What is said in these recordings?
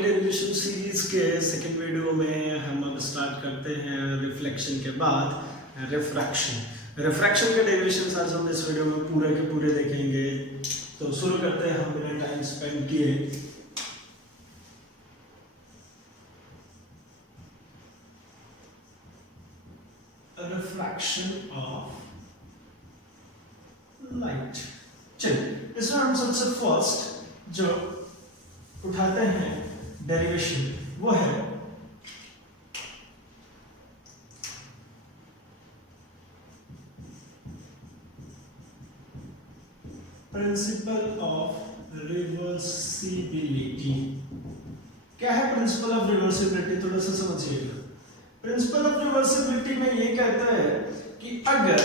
की derivation series के second video में हम अब स्टार्ट करते हैं रिफ्लेक्शन के बाद रिफ्रैक्शन। रिफ्रैक्शन के डेरिवेशन आज हम इस वीडियो में पूरे के पूरे देखेंगे। तो शुरू करते हैं हम बिना टाइम स्पेंड किए। Refraction of light. चलिए इसमें हम सबसे फर्स्ट जो उठाते हैं डेरिवेशन वो है प्रिंसिपल ऑफ रिवर्सिबिलिटी। क्या है प्रिंसिपल ऑफ रिवर्सिबिलिटी? थोड़ा सा समझिएगा। प्रिंसिपल ऑफ रिवर्सिबिलिटी में ये कहता है कि अगर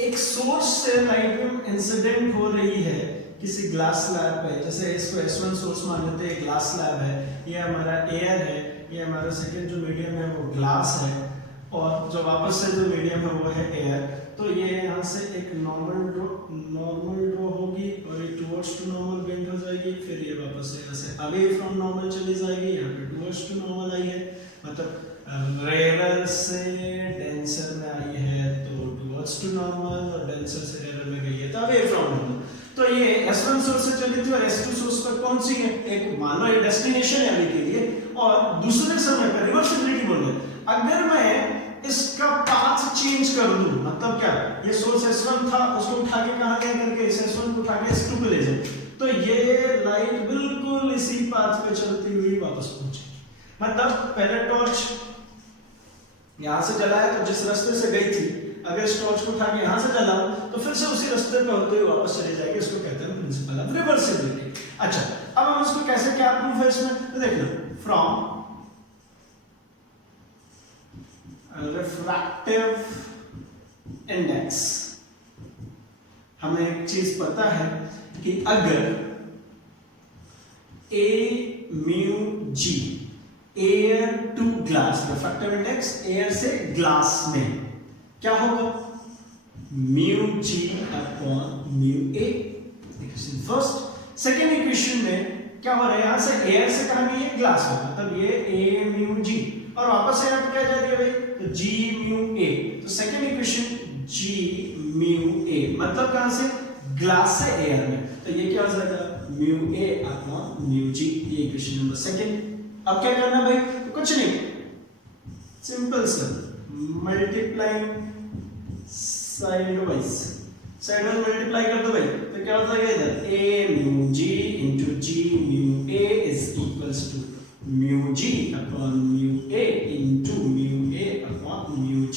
एक सोर्स से लाइट इंसिडेंट हो रही है किसी ग्लास स्लैब पे, जैसे इसको S1 सोर्स मान लेते हैं, ग्लास स्लैब है, ये हमारा एयर है, ये हमारा सेकंड जो मीडियम है वो ग्लास है, और जो वापस से जो मीडियम है वो है एयर। तो ये यहाँ से एक नॉर्मल ड्रॉ होगी और ये टुवर्ड्स टू नॉर्मल बेंड हो जाएगी, फिर ये वापस से यहाँ से अवे फ्रॉम नॉर्मल चली जाएगी, यहाँ पे टुवर्ड्स टू नॉर्मल आई है, मतलब रेयर से डेंसर में आई है तो टुवर्ड्स टू नॉर्मल, और डेंसर से रेयर में गई है तो अवे फ्रॉम नॉर्मल। तो ये S1 सोर्स से चली थी और S2 सोर्स पर कौन सी है, एक मानो ये डेस्टिनेशन है अभी के लिए, और दूसरे समय पर रिवर्सिबिलिटी बोल रहे हैं। अगर मैं इसका पाथ चेंज कर दूं, मतलब क्या, ये सोर्स S1 था, उसको उठा के कहां ले करके इस S1 को उठा के S2 पे ले जाए, तो ये लाइट बिल्कुल इसी पाथ पे चलती हुई वापस पहुंचेगी। मतलब पहले टॉर्च यहां से जलाया तो जिस रास्ते से गई थी, अगर इस टॉर्च को उठा के यहां से जलाऊं तो फिर से उसी रास्ते पे होते हुए वापस चली जाएगी। इसको कहते हैं प्रिंसिपल ऑफ रिवर्सिबिलिटी। अच्छा, अब हम इसको कैसे क्या प्रूफ है इसमें, तो देखना, फ्रॉम रिफ्रैक्टिव इंडेक्स हमें एक चीज पता है कि अगर A mu G air to glass, refractive index air से ग्लास में क्या होगा, mu G upon mu A। First second equation में क्या हो रहा है, यहां से एयर से कहां गई है, ग्लास में, मतलब ये A म्यू G और वापस से यहाँ क्या जा रही है भाई, तो G म्यू A। तो second equation G mu A, मतलब कहां से, ग्लास से एयर में, तो ये क्या हो जाएगा, mu A upon mu G। ये इक्वेशन नंबर सेकेंड। अब क्या करना भाई, तो कुछ नहीं, सिंपल सा मल्टीप्लाइंग साइडवाइज मल्टीप्लाई कर दो भाई, तो क्या हो जाएगा इधर, A mu G into G mu A is equals to mu G upon mu A into mu A upon mu G।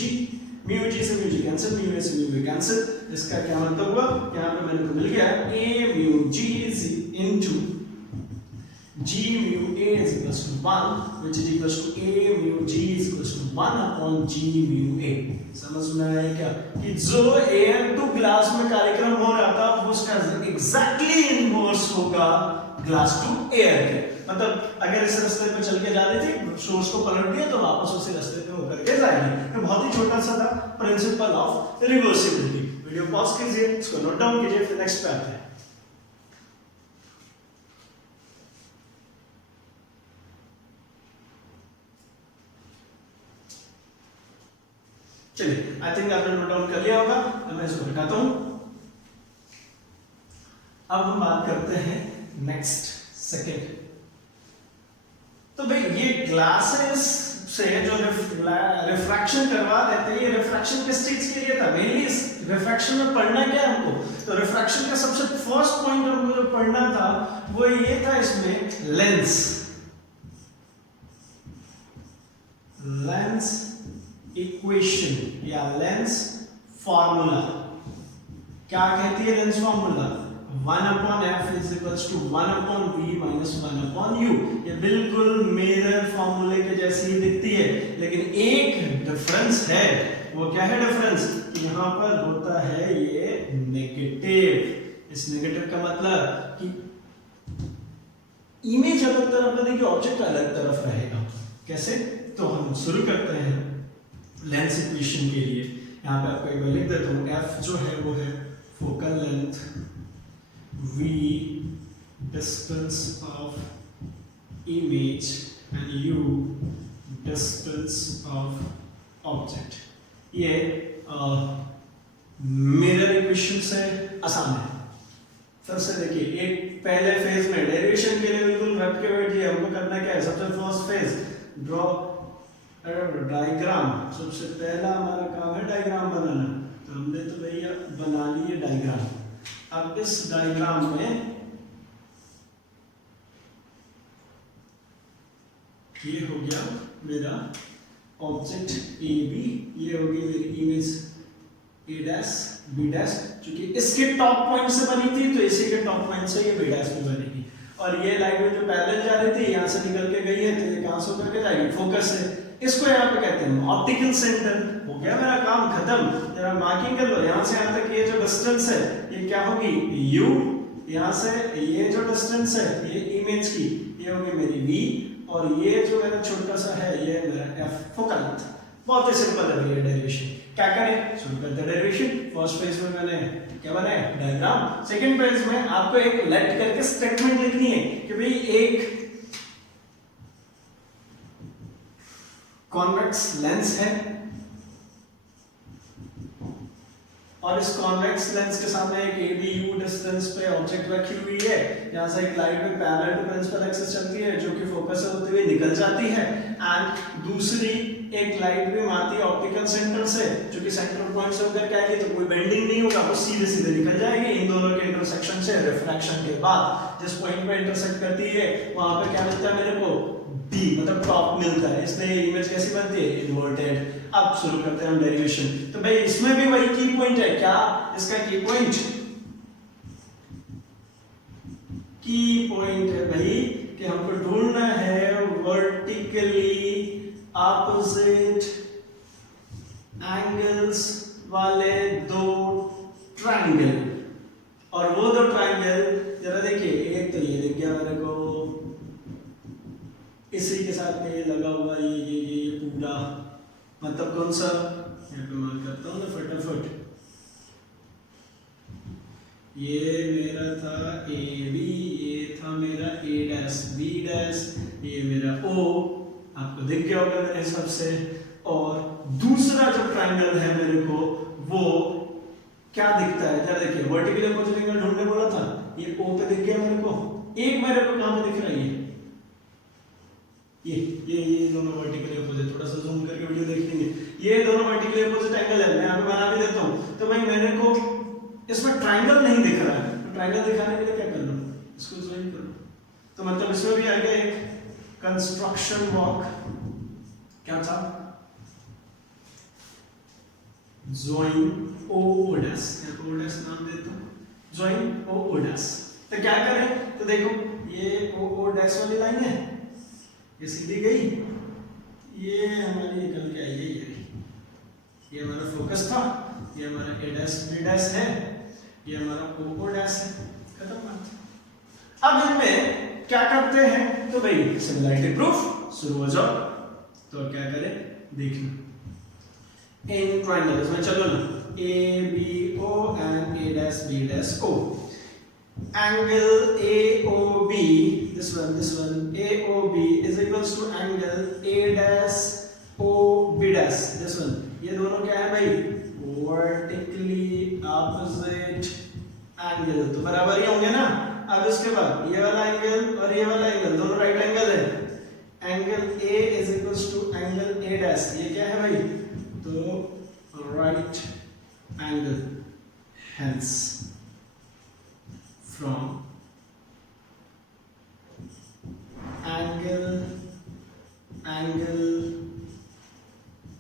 Mu G से mu G cancel, mu A से म्यू A कैंसिल। इसका क्या मतलब हुआ, यहाँ पे मैंने को मिल गया A mu G is into G mu A is equals to 1, which is equals to A mu G is equals to 1 upon G mu A। समझ में आया क्या, कि जो एयर टू ग्लास में कार्यक्रम हो रहा था वो उसका एग्जैक्टली इनवर्स होगा ग्लास टू एयर के। मतलब अगर इस रास्ते पे चल के जा रही थी, सोर्स को पलट दिया तो वापस उसी रास्ते पे होकर के जाएगी। तो बहुत ही छोटा सा था principle of reversibility. Video pause कीजिए, इसको नोट डाउन कीजिए, फिर नेक्स्ट पे आते हैं। चलिए, आई थिंक आपने नोट डाउन कर लिया होगा, तो मैं इसको हटाता हूं। अब हम बात करते हैं नेक्स्ट सेकेंड। तो भाई ये ग्लासेस से जो रिफ्रैक्शन करवा देते हैं, ये रिफ्रैक्शन किस चीज के लिए था, मेनली इस रिफ्रैक्शन में पढ़ना क्या है हमको, तो रिफ्रैक्शन का सबसे फर्स्ट पॉइंट हमको जो पढ़ना था वो ये था, इसमें लेंस इक्वेशन या लेंस फॉर्मूला। क्या कहती है lens formula, 1 upon f is equals to 1 upon v minus 1 upon u। ये बिल्कुल मिरर फॉर्मूले के जैसी ही दिखती है, लेकिन एक डिफरेंस है। वो क्या है डिफरेंस, यहाँ पर होता है ये नेगेटिव। इस नेगेटिव का मतलब कि इमेज अलग तरफ बनेगी, ऑब्जेक्ट अलग तरफ रहेगा। कैसे, तो हम शुरू करते हैं लेंस इक्वेशन के लिए। यहाँ पे आपको एक बार लिख देता हूँ, f जो है वो है focal length, v distance of image and u distance of object। ये मिरर इक्वेशन से आसान है। फिर से देखिए, एक पहले फेज में डेरिवेशन के लिए बिल्कुल रट के बैठिए। हमको करना क्या है, सबसे फर्स्ट फेज ड्रॉ डायग्राम। सबसे पहला हमारा काम है डायग्राम बनाना, तो हमने तो भैया बना लिए डायग्राम। अब इस डायग्राम में ये हो गया मेरा ऑब्जेक्ट ए बी, ये होगी मेरी image A dash B dash. चूंकि इसके टॉप पॉइंट से बनी थी तो इसी के टॉप पॉइंट से ये बी डैश भी बनेगी। और ये लाइन में जो पैरेलल जा रही थी यहाँ से निकल के गई है, तो ये कहां से होकर के जाएगी, फोकस से। इसको यहाँ पे कहते हैं ऑप्टिकल सेंटर। हो गया मेरा काम खत्म। जरा मार्किंग कर लो, यहाँ से यहाँ तक ये जो डिस्टेंस है ये क्या होगी, u। यहाँ से ये जो डिस्टेंस है ये इमेज की, ये होगी मेरी v। और ये जो मेरा छोटा सा है ये मेरा f, फोकल लेंथ। बहुत ही सिंपल है ये डेरिवेशन। क्या करें, शुरू करते हैं डेरिवेशन। फर्स्ट फेज में मैंने क्या बनाया, डायग्राम। सेकंड फेज में आपको एक लेट करके स्टेटमेंट लिखनी है कि भाई एक कॉन्वेक्स लेंस है और इस कॉन्वेक्स लेंस के सामने एक ABU डिस्टेंस पे ऑब्जेक्ट रखी हुई है। यहाँ से एक लाइट में पैरेलल टू प्रिंसिपल एक्सिस चलती है जो कि फोकस से होते हुए निकल जाती है। एंड दूसरी एक लाइट भी आती है ऑप्टिकल सेंटर से, जो कि सेंट्रल पॉइंट से होकर क्या है तो कोई बेंडिंग नहीं होगा, वो सीधे सीधे निकल जाएगी। इन दोनों के इंटरसेक्शन से रिफ्रैक्शन के बाद जिस पॉइंट पे इंटरसेक्ट करती है वहां पे क्या मिलता है मेरे को, D, मतलब टॉप मिलता है। इसलिए इमेज कैसी बनती है, इन्वर्टेड। अब शुरू करते हैं हम डेरिवेशन। तो भाई इसमें भी वही की पॉइंट है। क्या इसका की पॉइंट, है भाई कि हमको ढूंढना है वर्टिकली ऑपोजिट एंगल्स वाले दो ट्रायंगल। और वो दो ट्रायंगल जरा देखिए, एक तो ये दिख गया मेरे को, इसी के साथ में ये लगा हुआ ये पूरा, मतलब कौन सा, यहाँ पे मार्क करता हूँ ना फटाफट। ये मेरा था ए बी, ये था मेरा ए डैश बी डैश, ये मेरा ओ, आपको दिख गया होगा मेरे हिसाब से। और दूसरा जो ट्रायंगल है मेरे को वो क्या दिखता है, जरा देखिए, वर्टिकल अपोजिट एंगल ढूंढने बोला था, ये ओ पे दिख गया मेरे को। एक मेरे को कहां पे दिख रहा है, ये दोनों वर्टिकली अपोजिट, थोड़ा सा जूम करके वीडियो देखेंगे। ये दोनों वर्टिकली अपोजिट एंगल है, मैं यहाँ पे बना भी देता हूँ। तो भाई मेरे को इसमें ट्रायंगल नहीं दिख रहा है, तो ट्रायंगल दिखाने के लिए क्या कर लो, इसको ज्वाइन कर लो। तो मतलब इसमें भी आ गया एक कंस्ट्रक्शन वर्क। क्या था, ज्वाइन ओ डैश, यहाँ पे ओ डैश नाम देता हूँ, ज्वाइन ओ डैश। तो क्या करें, तो देखो ये ओ डैश वाली लाइन है, ये सीधी गई, ये हमारी निकल के आई है, ये हमारा फोकस था, ये हमारा ए डैश बी डैश है, ये हमारा ओ डैश है। खत्म बात। अब इनमें क्या करते हैं, तो भाई सिमिलैरिटी प्रूफ शुरू हो जाओ। तो क्या करें, देखना इन ट्रायंगल्स में चलो ना, A B O and A dash B dash O. Angle AOB, this one, AOB is equals to angle A dash OB dash, this one। ये दोनों क्या है भाई, vertically opposite angle, तो बराबर ही होंगे ना। अब इसके बाद ये वाला एंगल और ये वाला एंगल दोनों राइट एंगल है। Angle A is equals to angle A dash, ये क्या है भाई, तो right angle, hence from angle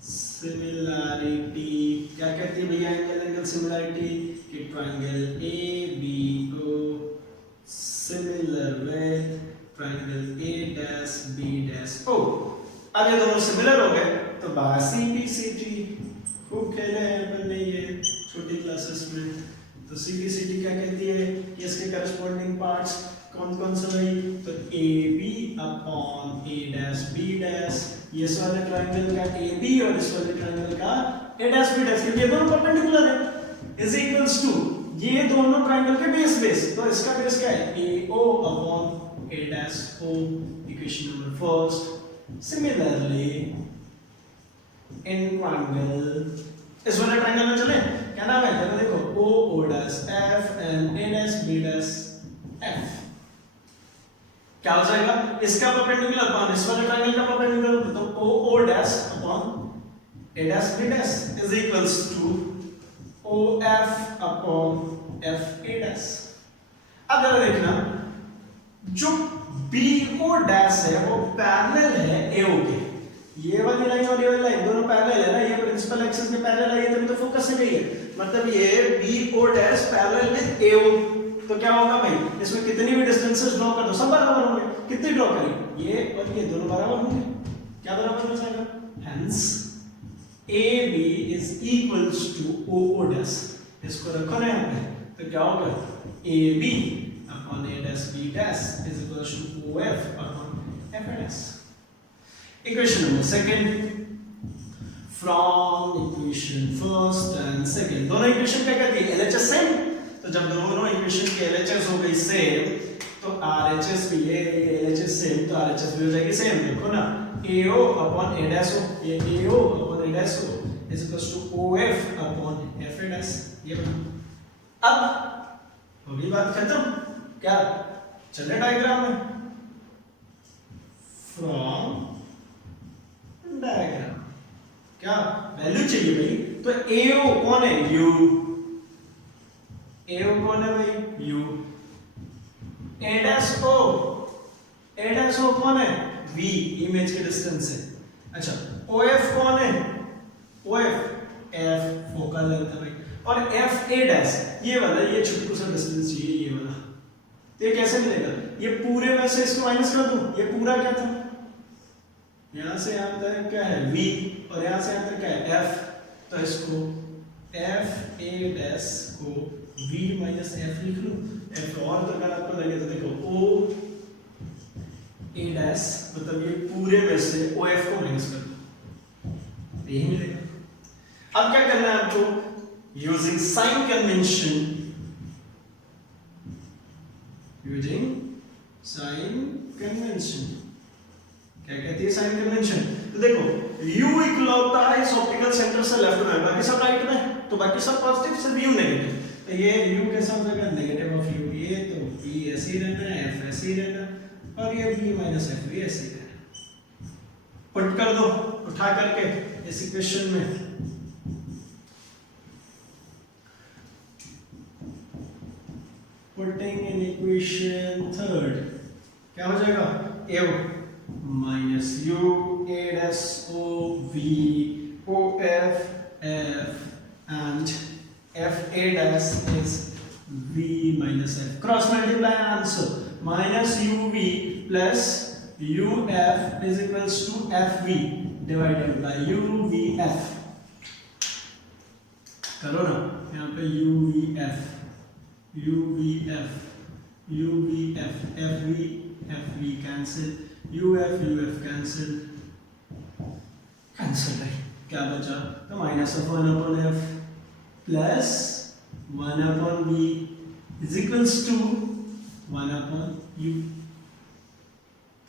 similarity, क्या कहती है भैया एंगल सिमिलैरिटी, कि triangle A B O similar with triangle A dash B dash O. अब ये दोनों सिमिलर हो गए तो बस CPCT खूब खेले हैं अपन ने ये छोटी क्लासेस में। तो CPCT क्या कहती है कि इसके करस्पॉन्डिंग पार्ट्स कौन कौन से भाई, तो AB upon A dash B dash, ये इस वाले ट्रायंगल का AB और इस वाले ट्रायंगल का A डैश B डैश, ये दोनों परपेंडिकुलर है, इज इक्वल्स टू ये दोनों ट्रायंगल के बेस, तो इसका बेस क्या है, AO upon a dash o, equation number first. Similarly in triangle, इस वाले ट्रायंगल में चले, क्या नाम है, जरा देखो o o dash f and a dash b dash f, क्या हो जाएगा, इसका परपेंडिकुलर अपॉन इस वाले ट्रायंगल का परपेंडिकुलर, तो o o dash upon a dash b dash is equals to o f upon f a dash। अब जरा देखना, जो b o dash है वो पैरेलल है a o के, ये वाली लाइन और ये वाली लाइन दोनों पैरेलल है ना, ये प्रिंसिपल एक्सिस में पैरेलल है, ये तभी तो फोकस से गई है, मतलब ये b o dash parallel with a o, तो क्या होगा भाई, इसमें कितनी भी डिस्टेंसेस ड्रॉ कर दो सब बराबर होंगे, कितनी ड्रॉ करें, ये और ये दोनों बराबर होंगे, क्या बराबर हो जाएगा, hence AB is equals to OO dash, इसको रखो ना यहाँ पे, तो क्या होगा, AB upon A dash B dash is equals to OF upon F dash। Equation number second, from equation first and second, दोनों इक्वेशन क्या कहती है, LHS सेम, तो जब दोनों इक्वेशन के LHS हो गई सेम, तो RHS भी ये LHS सेम, तो RHS भी हो जाएगी सेम, देखो ना, AO upon A dash O, ये AO upon A dash O is equals to OF upon F dash, ये बना। अब हो गई बात खत्म, क्या चले डायग्राम में, फ्रॉम डायग्राम, क्या वैल्यू चाहिए भाई, तो AO कौन है, U, AO कौन है भाई, U, A dash O कौन है, V, इमेज के डिस्टेंस है, अच्छा OF कौन है, OF F फोकल लेंथ है भाई, और F A dash ये वाला, ये छोटू सा डिस्टेंस चाहिए, ये वाला, तो ये कैसे मिलेगा, ये पूरे में से इसको माइनस कर दूं, ये पूरा क्या था, यहां से यहां तक क्या है V, और यहां से यहां तक क्या है F, तो इसको F A dash को V minus F लिख लूं, F और तो अगर आपको लगे तो देखो O A dash, मतलब ये पूरे में से OF को माइनस कर दो, यही मिलेगा। अब क्या करना है आपको, यूजिंग साइन कन्वेंशन, क्या कहती है साइन कन्वेंशन, तो देखो U इक्वल होता है इस ऑप्टिकल सेंटर से लेफ्ट में, बाकी सब राइट में, तो बाकी सब पॉजिटिव, सिर्फ U नेगेटिव, तो ये U कैसा हो जाएगा, नेगेटिव ऑफ U, ये तो V ऐसे ही रहना है, F ऐसे ही रहना, और ये V minus F भी ऐसे ही रहना, पुट कर दो उठा करके इस इक्वेशन में, putting in equation third, क्या हो जाएगा, A minus U A dash O V O F F and F A dash is V minus F, cross multiply answer, minus UV plus UF is equals to FV divided by UVF, करो ना यहाँ पे UVF UVF UVF FV FV cancel, UF cancel, है, क्या बचा, तो minus of 1 upon F plus 1 upon V is equals to 1 upon U,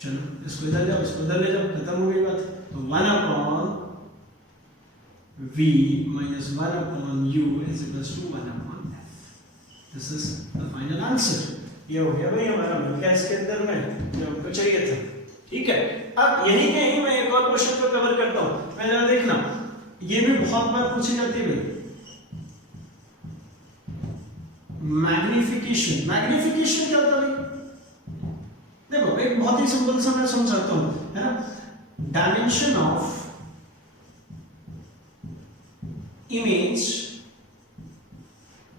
चलो इसको इधर जाओ, इसको इधर ले जाओ, खत्म हो गई बात, तो 1 upon V minus 1 upon U is equals to 1 upon F, this is the final answer, ये हो गया भाई हमारा मिल गया इसके अंदर में जो हमको चाहिए था, ठीक है। अब यही कहीं मैं एक और क्वेश्चन को कवर करता हूं, मैं जरा देखना, ये भी बहुत बार पूछी जाती है भाई, मैग्निफिकेशन, मैग्निफिकेशन क्या होता है भाई, देखो एक बहुत ही सिंपल सा मैं समझाता हूं, है ना, dimension of image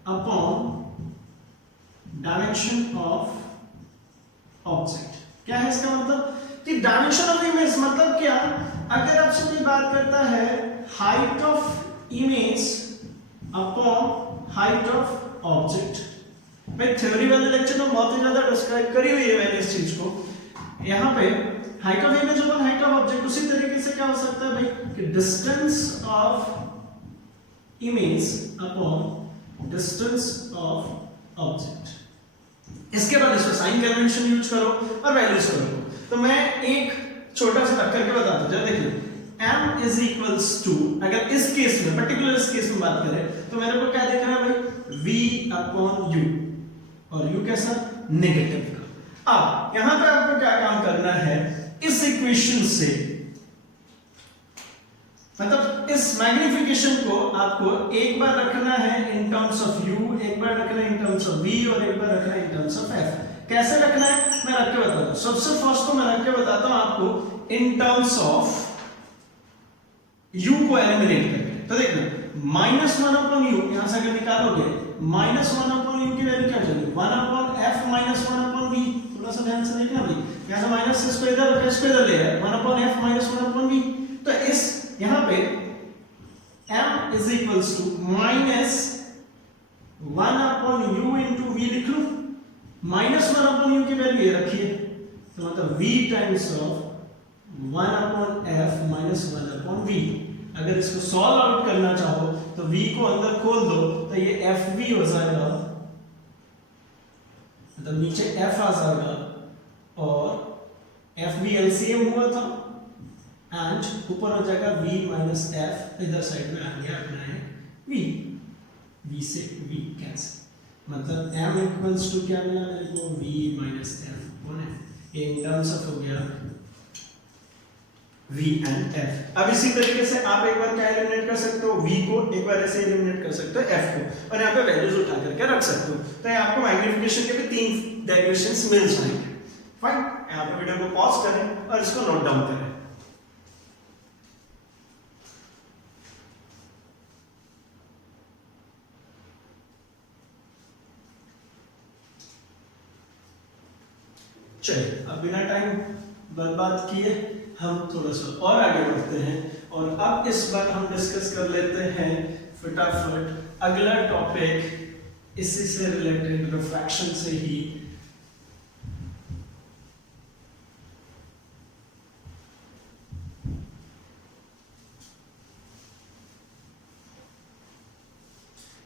upon dimension of object, क्या है इसका मतलब कि डायमेंशन ऑफ इमेज मतलब क्या, अगर आपसे कोई बात करता है height of image upon height of object, भाई थ्योरी वाले लेक्चर में बहुत ही ज्यादा डिस्क्राइब करी हुई है मैंने इस चीज को, यहाँ पे height of image upon height of object, उसी तरीके से क्या हो सकता है भाई कि distance of image upon distance of object, इसके बाद इसमें साइन कन्वेंशन यूज करो और वैल्यूज करो। तो मैं एक छोटा सा रख करके बताता हूं, जरा देखिए m इज इक्वल्स टू, अगर इस केस में पर्टिकुलर इस केस में बात करें तो मेरे को क्या दिख रहा है भाई, v अपॉन u, और u कैसा, नेगेटिव का। अब यहां पे आपको क्या काम करना है, इस इक्वेशन से मतलब इस मैग्निफिकेशन को आपको एक बार रखना है इन टर्म्स ऑफ u, एक बार रखना है इन टर्म्स ऑफ v और एक बार रखना है इन टर्म्स ऑफ f। कैसे रखना है मैं रख के बताता हूं। सबसे फर्स्ट तो मैं रख के बताता हूं आपको इन टर्म्स ऑफ u को एलिमिनेट करके। तो देखना -1 अपॉन u यहां से अगर निकालोगे -1 अपॉन u की वैल्यू क्या हो जाएगी, 1 upon f minus 1 upon v। थोड़ा सा ध्यान से देखना भाई, यहां से माइनस इसको इधर और इसको इधर ले रहा है, 1 upon f minus 1 upon v। तो इस यहां पे m is equals to minus 1 upon u into v लिख लूं, -1 अपॉन u की वैल्यू ये रखिए, तो मतलब v times of 1 upon f minus 1 upon v। अगर इसको सॉल्व आउट करना चाहो तो v को अंदर खोल दो तो ये fv हो जाएगा, मतलब नीचे f आ जाएगा और fv एलसीएम हुआ था एंड ऊपर हो जाएगा v माइनस f, इधर साइड में आ गया अपना है v से v कैंसिल, मतलब m इक्वल्स टू क्या मिला मेरे को, v minus f upon f। ये इन टर्म्स ऑफ हो गया v एंड f। अब इसी तरीके से आप एक बार क्या एलिमिनेट कर सकते हो, v को एक बार ऐसे एलिमिनेट कर सकते हो f को, और यहाँ पे वैल्यूज उठा करके रख सकते हो। तो ये आपको मैग्निफिकेशन के भी 3 डेरिवेशंस मिल जाएंगे। फाइन, यहाँ पे वीडियो को पॉज करें और इसको नोट डाउन करें। चलिए अब बिना टाइम बर्बाद किए हम थोड़ा सा और आगे बढ़ते हैं, और अब इस बार हम डिस्कस कर लेते हैं फटाफट अगला टॉपिक, इसी से रिलेटेड रिफ्रैक्शन से ही।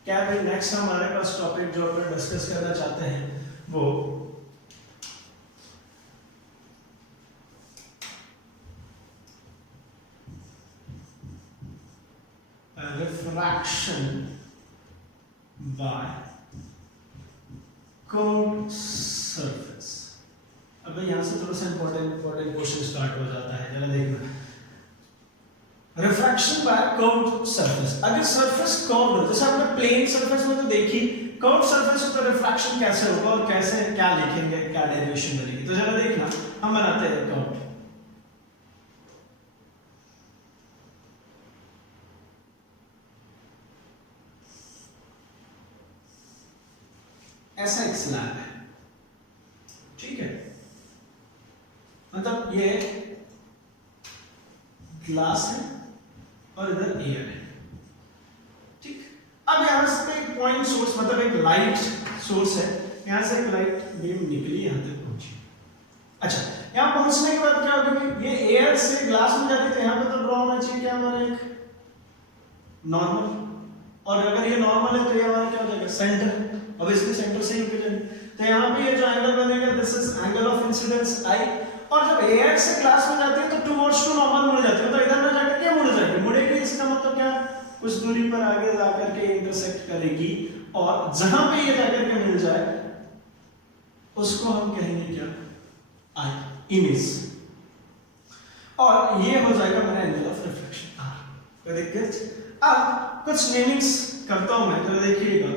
क्या भाई नेक्स्ट हमारे पास टॉपिक जो अपन डिस्कस करना चाहते हैं वो refraction by curved surface। अब यहां से थोड़ा सा इंपॉर्टेंट क्वेश्चन स्टार्ट हो जाता है, जरा देखना। रिफ्रैक्शन बाय कर्व्ड सरफेस, अगर सरफेस कर्व हो, जैसे आपने प्लेन सरफेस में तो देखी, कर्व्ड सरफेस हो तो रिफ्रैक्शन कैसे होगा और कैसे क्या लिखेंगे, क्या डेरिवेशन बनेगी। तो जरा देखना, हम बनाते हैं कर्व। ऐसा एक स्लैब है, ठीक है, मतलब ये ग्लास है और इधर एयर है, ठीक। अब यहां से एक पॉइंट सोर्स, मतलब एक लाइट सोर्स है, यहां से एक लाइट बीम निकली, यहां तक पहुंची। अच्छा, यहां पहुंचने के बाद क्या होगा कि ये एयर से ग्लास में जाती है, तो यहां पे तो ड्रॉ होना चाहिए क्या हमारा एक नॉर्मल, और अगर ये नॉर्मल है तो ये हमारा क्या हो जाएगा, सेंटर। अब इसके सेंटर से ही निकलेंगे, तो यहाँ पे ये जो एंगल बनेगा this is angle of incidence I, और जब एयर से ग्लास में जाती है तो टुवर्ड्स टू नॉर्मल मुड़ जाती है, तो इधर ना जाकर क्या मुड़ जाएगी, मुड़ेगी, इसका मतलब क्या, कुछ दूरी पर आगे जाकर के इंटरसेक्ट करेगी, और जहां पे ये जाकर के मिल जाए उसको हम कहेंगे क्या, आई, इमेज, और ये हो जाएगा मेरा एंगल ऑफ रिफ्लेक्शन आर। कोई दिक्कत? अब कुछ नेमिंग्स करता हूं मैं, तो देखिएगा।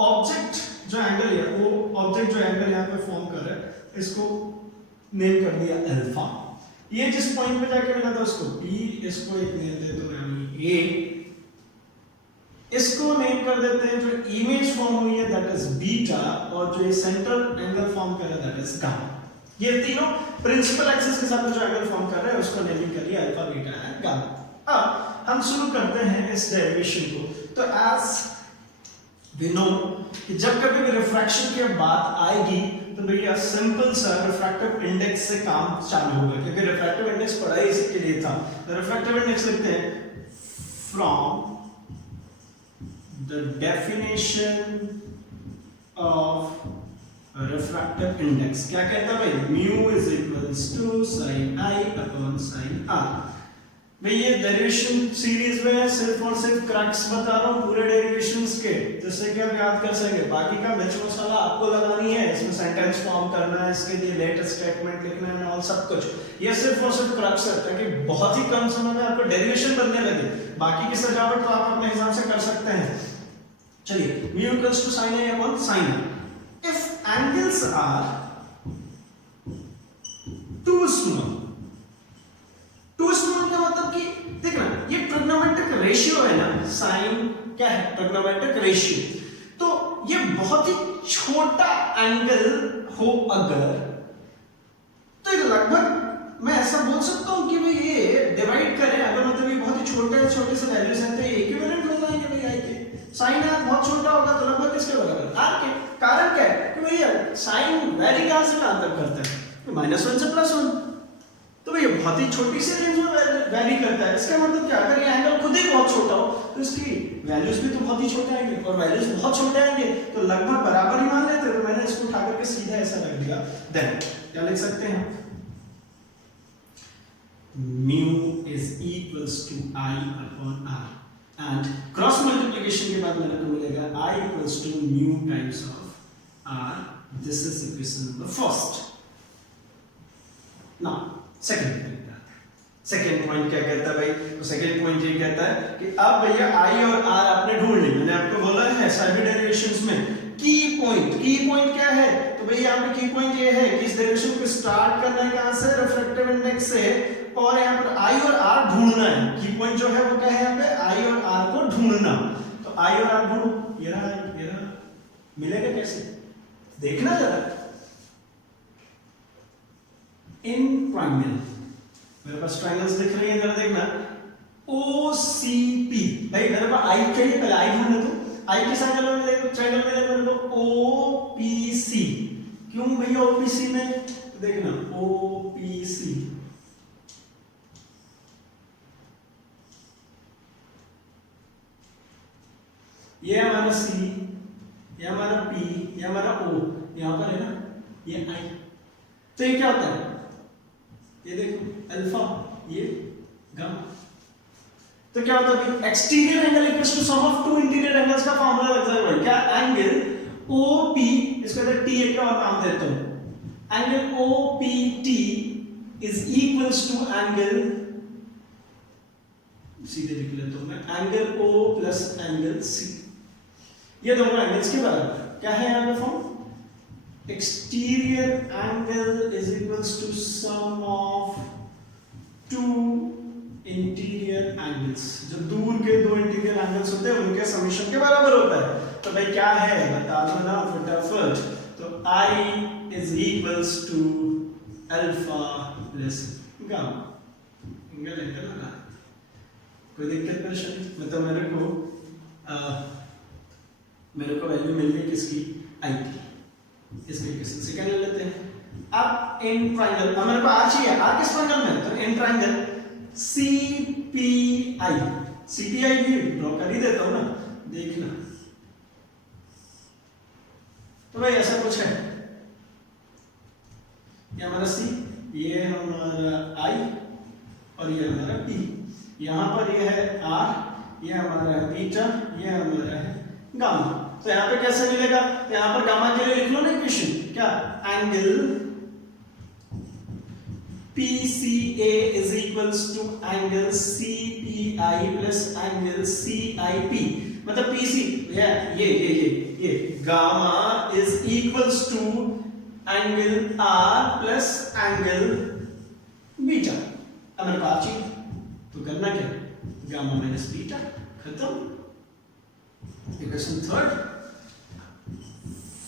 ऑब्जेक्ट जो एंगल है, वो ऑब्जेक्ट जो एंगल यहाँ पे फॉर्म कर रहा है, इसको नेम कर दिया अल्फा। ये जिस पॉइंट पे जाके मिला था उसको बी, इसको एक नेम दे दो यानी ए, इसको नेम कर देते हैं जो इमेज फॉर्म हुई है दैट इज बीटा, और जो ये सेंट्रल एंगल फॉर्म कर रहा है दैट इज गामा। ये तीनों प्रिंसिपल एक्सिस के साथ जो एंगल फॉर्म कर रहा है उसको नेमिंग करिए अल्फा, बीटा एंड गामा। अब हम शुरू करते हैं इस डेरिवेशन को। तो एज वी नो कि जब कभी भी रिफ्रैक्शन की बात आएगी तो भैया सिंपल सा रिफ्रैक्टिव इंडेक्स से काम चालू होगा, क्योंकि रिफ्रैक्टिव इंडेक्स पढ़ा ही इसके लिए था। तो रिफ्रैक्टिव इंडेक्स लिखते हैं from the definition of refractive index क्या कहता है भाई, mu is equals to sine I upon sine R. भाई ये डेरिवेशन सीरीज में सिर्फ और सिर्फ क्रक्स बता रहा हूँ पूरे डेरिवेशंस के, जिससे कि आप याद कर सकेंगे। बाकी का मिर्च मसाला आपको लगानी है, इसमें सेंटेंस फॉर्म करना है, इसके लिए लेटेस्ट स्टेटमेंट लिखना है और सब कुछ। ये सिर्फ और सिर्फ क्रक्स है ताकि बहुत ही कम समय में आपको डेरिवेशन बनने लगे। बाकी की सजावट तो आप अपने हिसाब से कर सकते हैं। चलिए, mu equals to sine a upon sine r। If angles are too small, too small का मतलब कि देखना ये ट्रिग्नोमेट्रिक रेशियो है ना, साइन क्या है, ट्रिग्नोमेट्रिक रेशियो। तो ये बहुत ही छोटा एंगल हो अगर, तो ये लगभग मैं ऐसा बोल सकता हूं कि भाई ये डिवाइड करें अगर, मतलब ये बहुत ही छोटे छोटे से वैल्यूज हैं तो ये इक्विवेलेंट हो जाएंगे भाई आई के। साइन आर बहुत छोटा होगा तो लगभग किसके बराबर, आर के। कारण क्या है कि भैया साइन वैरी कहां से कहां तक करता है, -1 से +1, तो भैया बहुत ही छोटी सी रेंज में वैरी करता है। इसका मतलब क्या, अगर ये एंगल खुद ही बहुत छोटा हो तो इसकी वैल्यूज भी तो बहुत ही छोटे आएंगे, और वैल्यूज बहुत छोटे आएंगे तो लगभग बराबर ही मान लेते। तो मैंने इसको उठा करके सीधा ऐसा रख दिया। देन क्या लिख सकते हैं, mu is equals to I upon R and cross multiplication के बाद मेरे को मिलेगा I equals to mu times of R. This is equation number first. Now second point क्या कहता है भाई, तो सेकेंड पॉइंट ये कहता है कि अब भैया आई और आर आपने ढूंढ ली। मैंने आपको बोला है सभी डेरिवेशंस में की पॉइंट क्या है, तो भाई यहाँ पे की पॉइंट ये है कि इस डेरिवेशन को स्टार्ट करना है कहां से, रिफ्रैक्टिव इंडेक्स से, और यहाँ पर आई और आर ढूंढना है। की पॉइंट जो है वो क्या है, यहाँ पे आई और आर को ढूंढना। तो आई और आर ढूंढो, ये रहा, मिलेगा कैसे देखना जरा। इन ट्रायंगल, मेरे पास ट्रायंगल्स दिख रही है, जरा देखना। OCP, भाई मेरे पास आई चाहिए, पहले आई ढूंढने दो। आई के साथ चलो मेरे को ट्रायंगल में देखो, मेरे को OPC। क्यों भैया OPC में, देखना OPC, ये हमारा C, ये हमारा P, ये हमारा O, यहां पर है ना ये I। तो ये क्या होता है, ये देखो अल्फा, ये गामा। तो क्या होता है, exterior angle equals to sum of two interior angles का फार्मूला लगता है भाई। क्या, एंगल OP, इसको इधर T एक का और नाम देता हूं, angle OPT is equals to angle, सीधे लिख लेता हूं मैं, angle O plus angle C। ये दोनों एंगल्स के बराबर क्या है यहाँ पे form, exterior angle is equals to sum of two interior angles। जो दूर के दो इंटीरियर एंगल्स होते हैं उनके समेशन के बराबर होता है। तो भाई क्या है बता दो ना फटाफट। तो I is equals to alpha plus gamma। Angle लगा, कोई दिक्कत परेशानी, मतलब मेरे को वैल्यू मिल गई किसकी, I की। इसके इक्वेशन से क्या ले लेते हैं। अब इन ट्रायंगल, अब मेरे को आर चाहिए, आर किस ट्रायंगल में, तो इन ट्रायंगल CPI, CPI भी ड्रॉ कर ही देता हूं ना, देखना। तो भाई ऐसा कुछ है, ये हमारा C, ये हमारा I और ये हमारा P। यहां पर ये है R, ये हमारा है बीटा, ये हमारा है गामा। तो यहां पे कैसे मिलेगा, तो यहां पर गामा के लिए लिख लो ना इक्वेशन, क्या, angle PCA is equals to angle CPI plus angle CIP। मतलब PC ये gamma is equals to angle R plus angle beta. अब मेरे पास चाहिए तो करना क्या, गामा माइनस बीटा, खत्म। Equation third,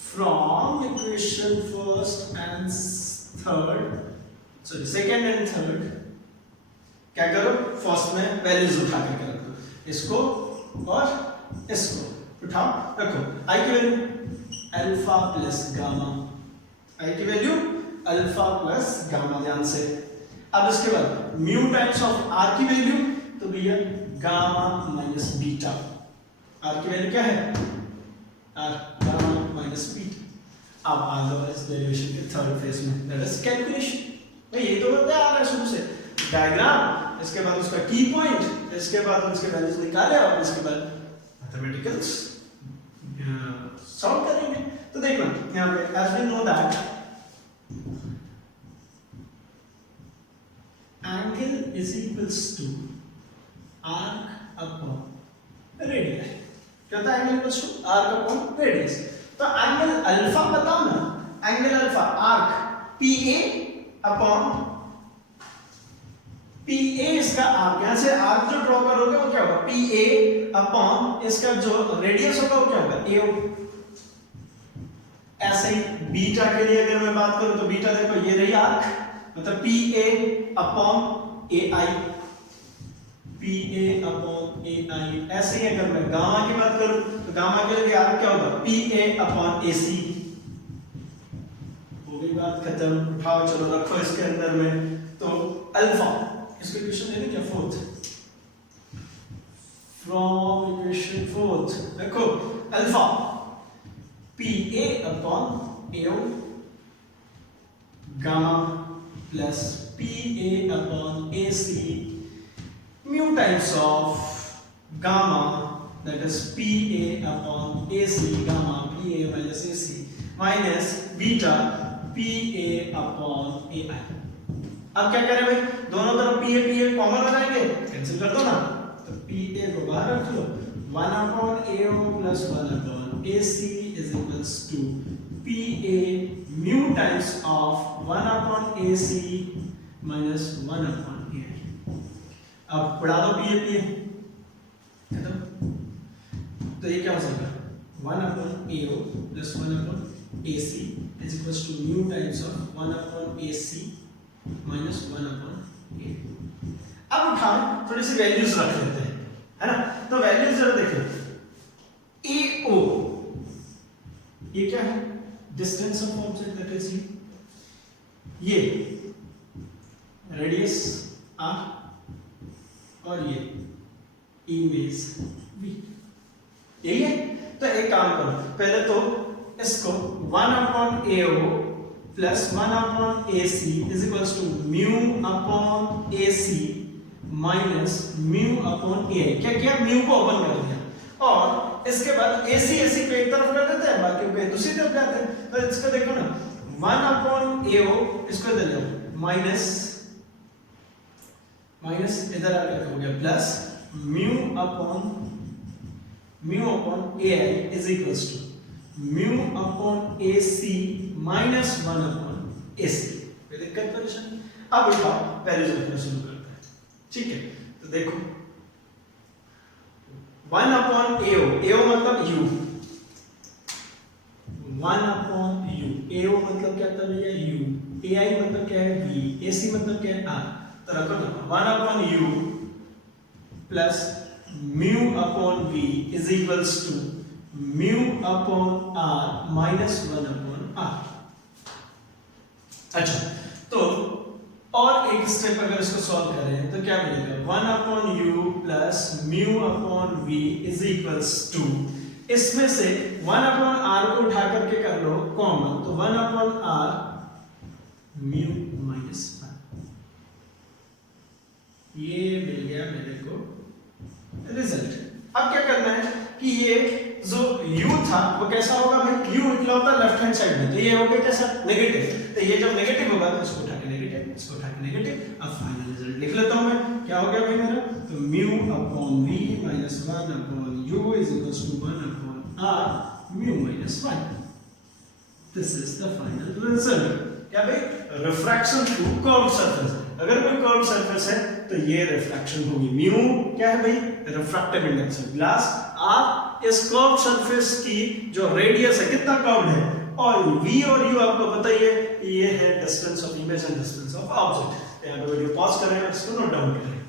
from equation first and third, sorry second and third, क्या करो, फर्स्ट में वैल्यूज उठा करके रखो, इसको और इसको उठाओ रखो। आई की वैल्यू अल्फा प्लस गामा, आई की वैल्यू अल्फा प्लस गामा, ध्यान से। अब इसके बाद म्यू टाइम्स ऑफ आर की वैल्यू, तो भैया गामा माइनस बीटा। आर की वैल्यू क्या है, आर गामा माइनस बीटा। अब आ जाओ इस डेरिवेशन के थर्ड फेज में, दैट इज कैलकुलेशन। भाई ये तो बताया आ रहा है शुरू से, डायग्राम, इसके बाद उसका की पॉइंट, इसके बाद उसके वैल्यूज निकाले और इसके बाद मैथमेटिकल्स सॉल्व करेंगे। तो देखना यहाँ पे as we know that angle is equals to arc upon radius. क्या होता है angle equals to arc upon radius. तो एंगल अल्फा बताओ ना, angle alpha arc PA upon PA इसका आर्क, यहां से आर्क जो ड्रॉ करोगे वो क्या होगा PA अपॉन इसका जो रेडियस होगा वो क्या होगा AO। ऐसे ही बीटा के लिए अगर मैं बात करूं तो बीटा देखो ये रही आर्क, मतलब PA upon AI, PA upon AI। ऐसे ही अगर मैं गामा की बात करूं तो गामा के लिए आर्क क्या होगा PA अपॉन AC। हो गई बात खत्म, उठाओ चलो रखो इसके अंदर में। तो अल्फा, इसको इक्वेशन लेने क्या फोर्थ, फ्रॉम इक्वेशन फोर्थ देखो alpha PA upon AO gamma plus PA upon AC mu times of gamma, that is PA upon AC, gamma PA minus AC minus beta PA upon AI। अब क्या करें भाई, दोनों तरफ PA PA common हो जाएंगे, cancel कर दो ना, तो PA को बाहर रख लो, 1 upon AO plus 1 upon AC is equals to PA mu times of 1 upon AC minus 1 upon AI। अब उड़ा दो PA PA खत्म। तो ये क्या हो जाएगा 1 upon AO plus 1 upon AC is equals to mu times of 1 upon AC minus 1 upon A। अब उठाओ थोड़ी सी वैल्यूज रख लेते हैं, है ना। तो वैल्यूज जरा देखो, AO ये क्या है, distance of object, that is ये रेडियस R और ये इमेज V, यही है। तो एक काम करो, पहले तो इसको 1 upon AO plus 1 upon AC is equals to mu upon AC minus mu upon AI। क्या किया, mu को ओपन कर दिया और इसके बाद AC AC को एक तरफ कर देते हैं, बाकी को दूसरी तरफ जाते हैं। तो इसको देखो ना 1 upon AO, इसको इधर ले माइनस माइनस इधर आकर हो गया plus mu upon AI is equals to mu upon AC minus 1 upon AC। कोई दिक्कत परेशानी। अब उठाओ पहले जो लिखना शुरू करते हैं, ठीक है। तो देखो 1 upon AO, AO मतलब U, 1 upon U, AO मतलब क्या था भैया U, AI मतलब क्या है V, AC मतलब क्या है R। तो रखो ना 1 upon U plus mu upon V is equals to mu upon R minus 1 upon R। अच्छा, तो और एक स्टेप अगर इसको सॉल्व करें तो क्या मिलेगा 1 upon U plus mu upon V is equals to, इसमें से 1 upon R को उठा करके कर लो कॉमन, तो 1 upon R mu minus 1। ये मिल गया मेरे को रिजल्ट। अब क्या करना है कि ये जो u था वो कैसा होगा भाई, u निकला होता लेफ्ट हैंड साइड में, तो ये हो गया कैसा नेगेटिव। तो ये जब नेगेटिव होगा तो इसको उठा के नेगेटिव, इसको उठा के नेगेटिव। अब फाइनल रिजल्ट लिख लेता हूं मैं, क्या हो गया भाई मेरा, तो mu upon v minus 1 upon u is equals to 1 upon r mu minus 1। This is the final result. क्या भाई, रिफ्रैक्शन थ्रू कर्व्ड सरफेस। अगर कोई कर्व्ड सरफेस है तो ये रिफ्लेक्शन होगी। म्यू क्या है भाई, refractive index of glass. R इस कर्व्ड सरफेस की जो रेडियस है कितना कर्व्ड है, और v और u आपको पता ही है, ये है distance of image and distance of object. यहाँ पे वीडियो पॉज करें और इसको नोट डाउन करें।